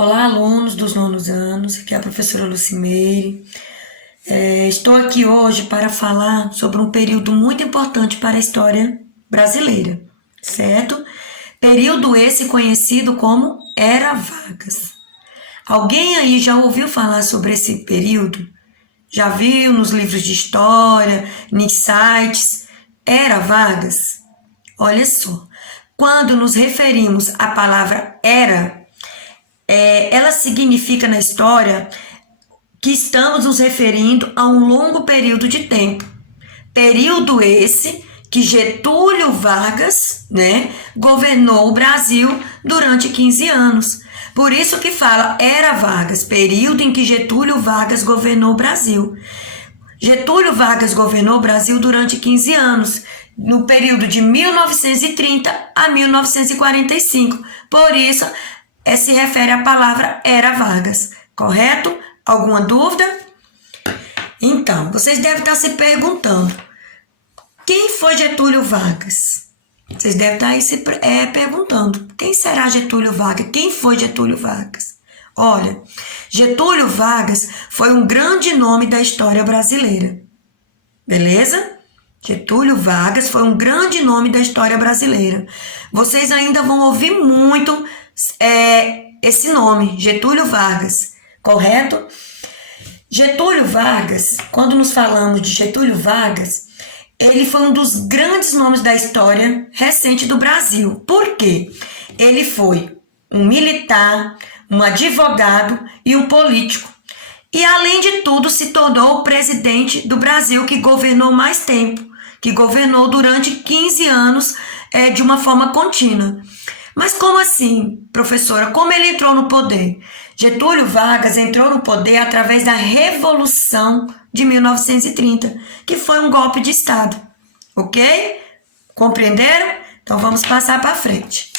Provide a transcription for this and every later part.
Olá, alunos dos nonos anos, aqui é a professora Lucimeire. Estou aqui hoje para falar sobre um período muito importante para a história brasileira, certo? Período esse conhecido como Era Vargas. Alguém aí já ouviu falar sobre esse período? Já viu nos livros de história, nos sites? Era Vargas? Olha só, quando nos referimos à palavra era, ela significa na história que estamos nos referindo a um longo período de tempo. Período esse que Getúlio Vargas, governou o Brasil durante 15 anos. Por isso que fala Era Vargas, período em que Getúlio Vargas governou o Brasil. Getúlio Vargas governou o Brasil durante 15 anos, no período de 1930 a 1945. Por isso, se refere à palavra Era Vargas, correto? Alguma dúvida? Então, vocês devem estar se perguntando, quem foi Getúlio Vargas? Vocês devem estar aí se perguntando, quem será Getúlio Vargas? Quem foi Getúlio Vargas? Olha, Getúlio Vargas foi um grande nome da história brasileira, beleza? Getúlio Vargas foi um grande nome da história brasileira. Vocês ainda vão ouvir muito esse nome, Getúlio Vargas, correto? Getúlio Vargas, quando nos falamos de Getúlio Vargas, ele foi um dos grandes nomes da história recente do Brasil. Por quê? Ele foi um militar, um advogado e um político. E, além de tudo, se tornou o presidente do Brasil que governou mais tempo, que governou durante 15 anos de uma forma contínua. Mas como assim, professora? Como ele entrou no poder? Getúlio Vargas entrou no poder através da Revolução de 1930, que foi um golpe de Estado. Ok? Compreenderam? Então vamos passar para frente.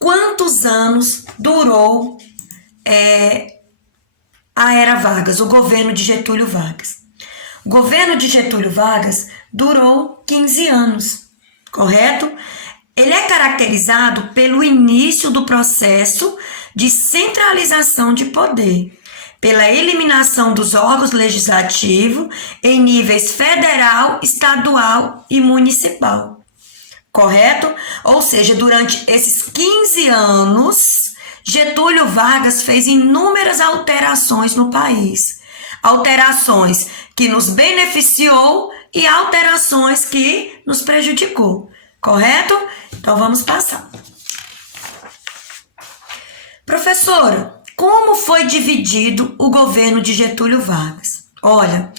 Quantos anos durou a Era Vargas, o governo de Getúlio Vargas? O governo de Getúlio Vargas durou 15 anos, correto? Ele é caracterizado pelo início do processo de centralização de poder, pela eliminação dos órgãos legislativos em níveis federal, estadual e municipal, correto? Ou seja, durante esses 15 anos, Getúlio Vargas fez inúmeras alterações no país. Alterações que nos beneficiou e alterações que nos prejudicou, correto? Então vamos passar. Professora, como foi dividido o governo de Getúlio Vargas? Olha,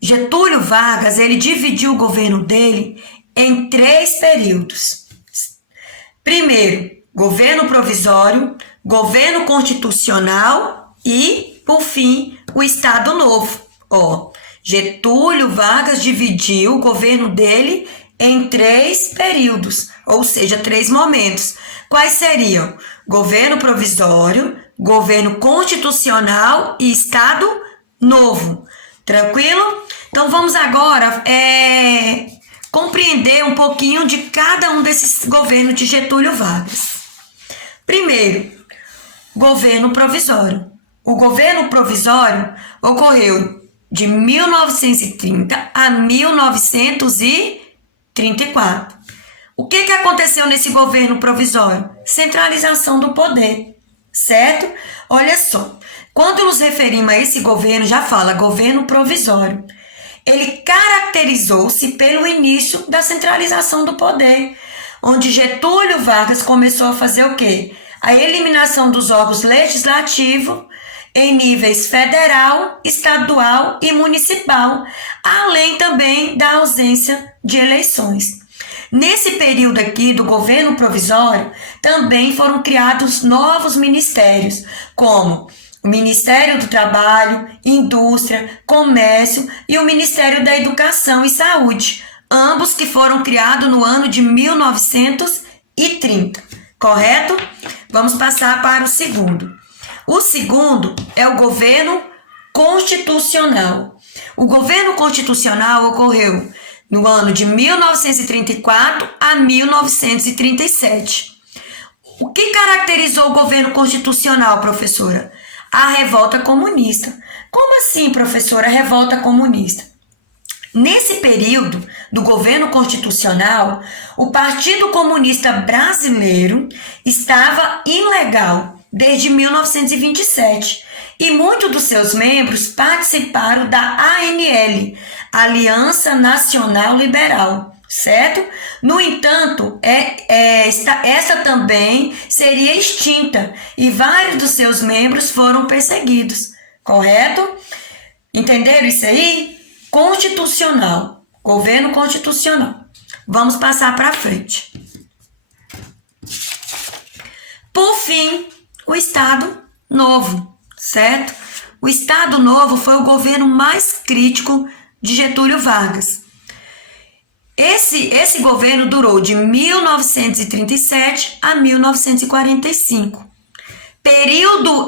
Getúlio Vargas, ele dividiu o governo dele em 3 períodos. Primeiro, governo provisório, governo constitucional e, por fim, o Estado Novo. Getúlio Vargas dividiu o governo dele em 3 períodos, ou seja, 3 momentos. Quais seriam? Governo provisório, governo constitucional e Estado Novo. Tranquilo? Então vamos agora compreender um pouquinho de cada um desses governos de Getúlio Vargas. Primeiro, governo provisório. O governo provisório ocorreu de 1930 a 1934. O que aconteceu nesse governo provisório? Centralização do poder, certo? Olha só, quando nos referimos a esse governo, já fala governo provisório. Ele caracterizou-se pelo início da centralização do poder, onde Getúlio Vargas começou a fazer o quê? A eliminação dos órgãos legislativos em níveis federal, estadual e municipal, além também da ausência de eleições. Nesse período aqui do governo provisório, também foram criados novos ministérios, como o Ministério do Trabalho, Indústria, Comércio e o Ministério da Educação e Saúde, ambos que foram criados no ano de 1930, correto? Vamos passar para o segundo. O segundo é o governo constitucional. O governo constitucional ocorreu no ano de 1934 a 1937. O que caracterizou o governo constitucional, professora? A revolta comunista. Como assim, professora, revolta comunista? Nesse período do governo constitucional, o Partido Comunista Brasileiro estava ilegal desde 1927 e muitos dos seus membros participaram da ANL, Aliança Nacional Liberal, certo? No entanto, essa também seria extinta e vários dos seus membros foram perseguidos, correto? Entenderam isso aí? Constitucional, governo constitucional. Vamos passar para frente. Por fim, o Estado Novo, certo? O Estado Novo foi o governo mais crítico de Getúlio Vargas. Esse governo durou de 1937 a 1945. Período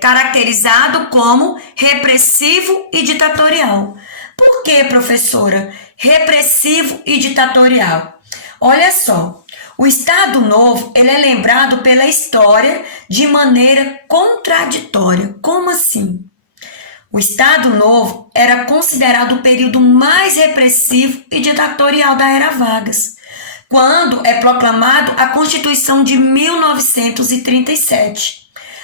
caracterizado como repressivo e ditatorial. Por que, professora? Repressivo e ditatorial. Olha só, o Estado Novo ele é lembrado pela história de maneira contraditória. Como assim? O Estado Novo era considerado o período mais repressivo e ditatorial da era Vargas, quando é proclamado a Constituição de 1937.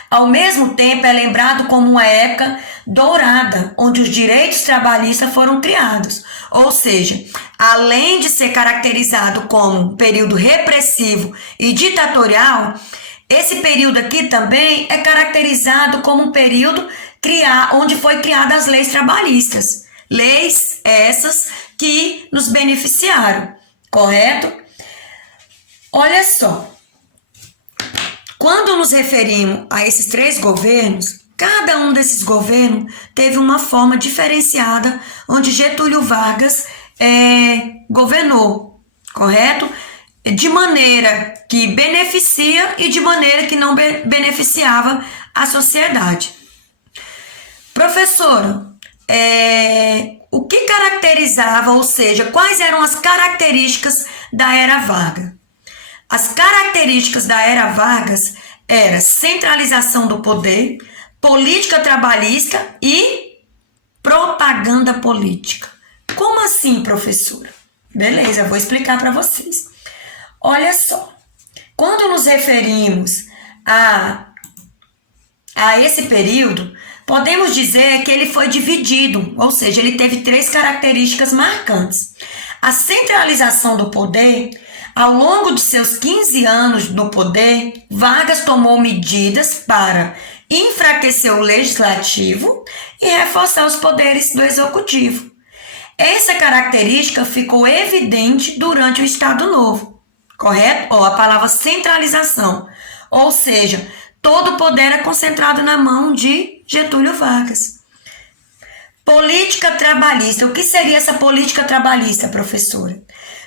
Ao mesmo tempo, é lembrado como uma época dourada, onde os direitos trabalhistas foram criados. Ou seja, além de ser caracterizado como um período repressivo e ditatorial, esse período aqui também é caracterizado como um período onde foi criadas as leis trabalhistas. Leis essas que nos beneficiaram, correto? Olha só. Quando nos referimos a esses três governos, cada um desses governos teve uma forma diferenciada onde Getúlio Vargas governou, correto? De maneira que beneficia e de maneira que não beneficiava a sociedade. Professora, o que caracterizava, ou seja, quais eram as características da era Vargas? As características da era Vargas eram centralização do poder, política trabalhista e propaganda política. Como assim, professora? Beleza, vou explicar para vocês. Olha só, quando nos referimos a esse período, podemos dizer que ele foi dividido, ou seja, ele teve três características marcantes. A centralização do poder. Ao longo de seus 15 anos no poder, Vargas tomou medidas para enfraquecer o legislativo e reforçar os poderes do executivo. Essa característica ficou evidente durante o Estado Novo, correto? Ou a palavra centralização, ou seja, todo o poder é concentrado na mão de Getúlio Vargas. Política trabalhista. O que seria essa política trabalhista, professora?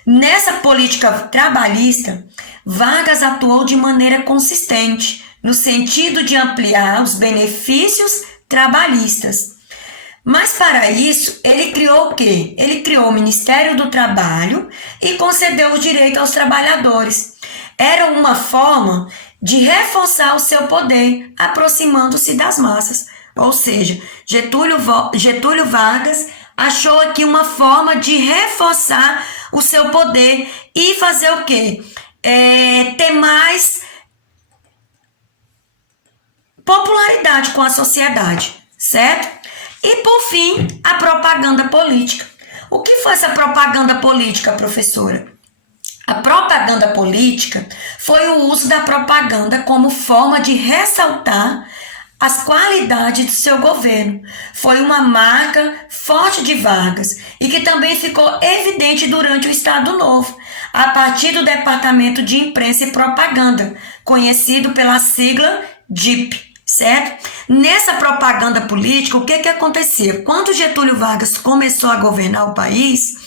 Nessa política trabalhista, Vargas atuou de maneira consistente, no sentido de ampliar os benefícios trabalhistas. Mas para isso, ele criou o quê? Ele criou o Ministério do Trabalho e concedeu o direito aos trabalhadores. Era uma forma de reforçar o seu poder, aproximando-se das massas. Ou seja, Getúlio Vargas achou aqui uma forma de reforçar o seu poder e fazer o quê? Ter mais popularidade com a sociedade, certo? E por fim, a propaganda política. O que foi essa propaganda política, professora? A propaganda política foi o uso da propaganda como forma de ressaltar as qualidades do seu governo. Foi uma marca forte de Vargas e que também ficou evidente durante o Estado Novo, a partir do Departamento de Imprensa e Propaganda, conhecido pela sigla DIP, certo? Nessa propaganda política, o que acontecia? Quando Getúlio Vargas começou a governar o país,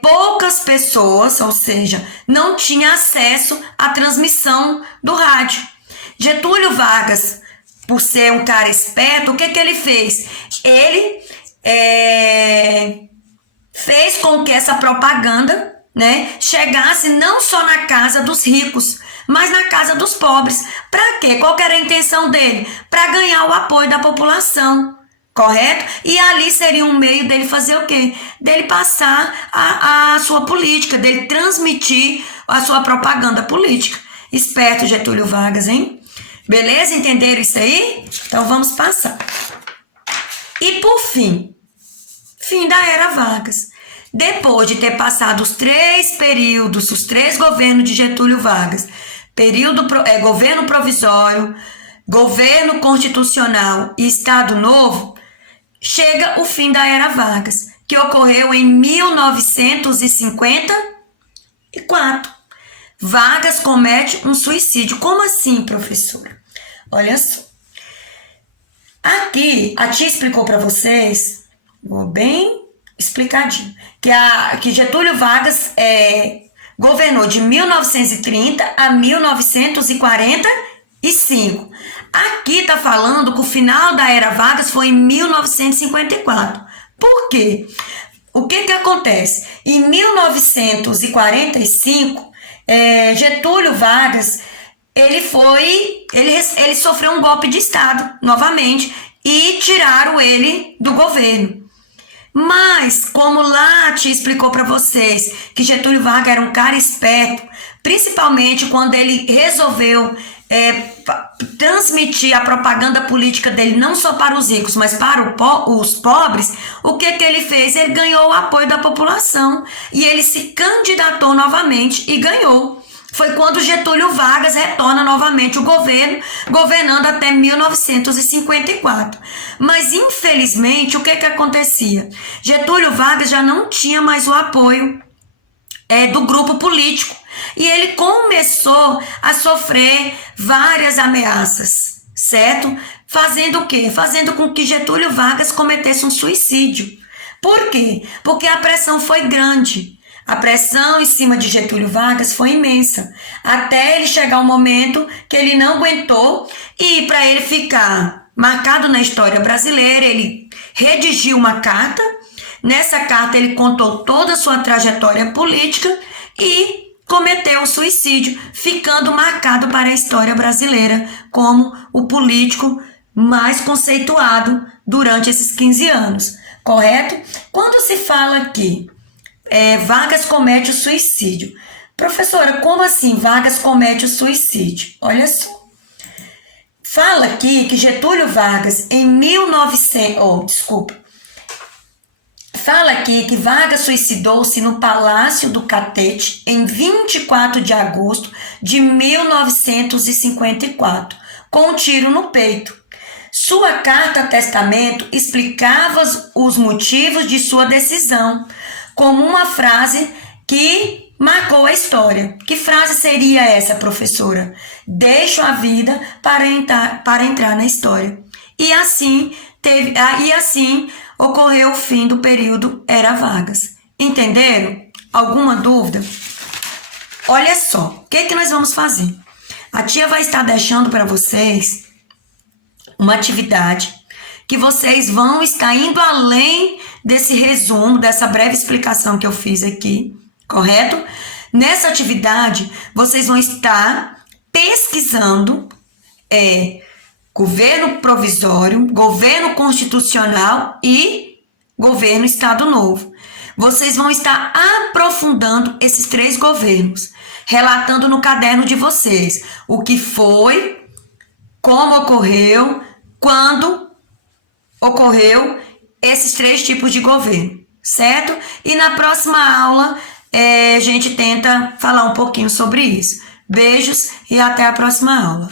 poucas pessoas, ou seja, não tinham acesso à transmissão do rádio. Getúlio Vargas, por ser um cara esperto, o que ele fez? Ele fez com que essa propaganda né, chegasse não só na casa dos ricos, mas na casa dos pobres. Para quê? Qual que era a intenção dele? Para ganhar o apoio da população, correto? E ali seria um meio dele fazer o quê? Dele passar a sua política, dele transmitir a sua propaganda política. Esperto Getúlio Vargas, hein? Beleza? Entenderam isso aí? Então vamos passar. E por fim da Era Vargas. Depois de ter passado os 3 períodos, os 3 governos de Getúlio Vargas, governo provisório, governo constitucional e Estado Novo, chega o fim da Era Vargas, que ocorreu em 1954. Vargas comete um suicídio. Como assim, professora? Olha só. Aqui, a tia explicou para vocês, bem explicadinho, que Getúlio Vargas governou de 1930 a 1945. Aqui está falando que o final da Era Vargas foi em 1954. Por quê? O que acontece? Em 1945, Getúlio Vargas ele sofreu um golpe de Estado novamente e tiraram ele do governo. Mas, como lá te explicou para vocês que Getúlio Vargas era um cara esperto, principalmente quando ele resolveu transmitir a propaganda política dele não só para os ricos, mas para os pobres, o que ele fez? Ele ganhou o apoio da população e ele se candidatou novamente e ganhou. Foi quando Getúlio Vargas retorna novamente o governo, governando até 1954. Mas, infelizmente, o que acontecia? Getúlio Vargas já não tinha mais o apoio do grupo político. E ele começou a sofrer várias ameaças, certo? Fazendo o quê? Fazendo com que Getúlio Vargas cometesse um suicídio. Por quê? Porque a pressão foi grande. A pressão em cima de Getúlio Vargas foi imensa, até ele chegar um momento que ele não aguentou e para ele ficar marcado na história brasileira, ele redigiu uma carta. Nessa carta ele contou toda a sua trajetória política e cometeu o suicídio, ficando marcado para a história brasileira como o político mais conceituado durante esses 15 anos, correto? Quando se fala aqui Vargas comete o suicídio. Professora, como assim Vargas comete o suicídio? Olha só. Fala aqui que Getúlio Vargas Fala aqui que Vargas suicidou-se no Palácio do Catete em 24 de agosto de 1954, com um tiro no peito. Sua carta-testamento explicava os motivos de sua decisão, como uma frase que marcou a história. Que frase seria essa, professora? Deixo a vida para entrar na história. E assim ocorreu o fim do período Era Vargas. Entenderam? Alguma dúvida? Olha só, o que nós vamos fazer? A tia vai estar deixando para vocês uma atividade que vocês vão estar indo além desse resumo, dessa breve explicação que eu fiz aqui, correto? Nessa atividade, vocês vão estar pesquisando governo provisório, governo constitucional e governo Estado Novo. Vocês vão estar aprofundando esses 3 governos, relatando no caderno de vocês o que foi, como ocorreu, quando ocorreu esses 3 tipos de governo, certo? E na próxima aula a gente tenta falar um pouquinho sobre isso. Beijos e até a próxima aula.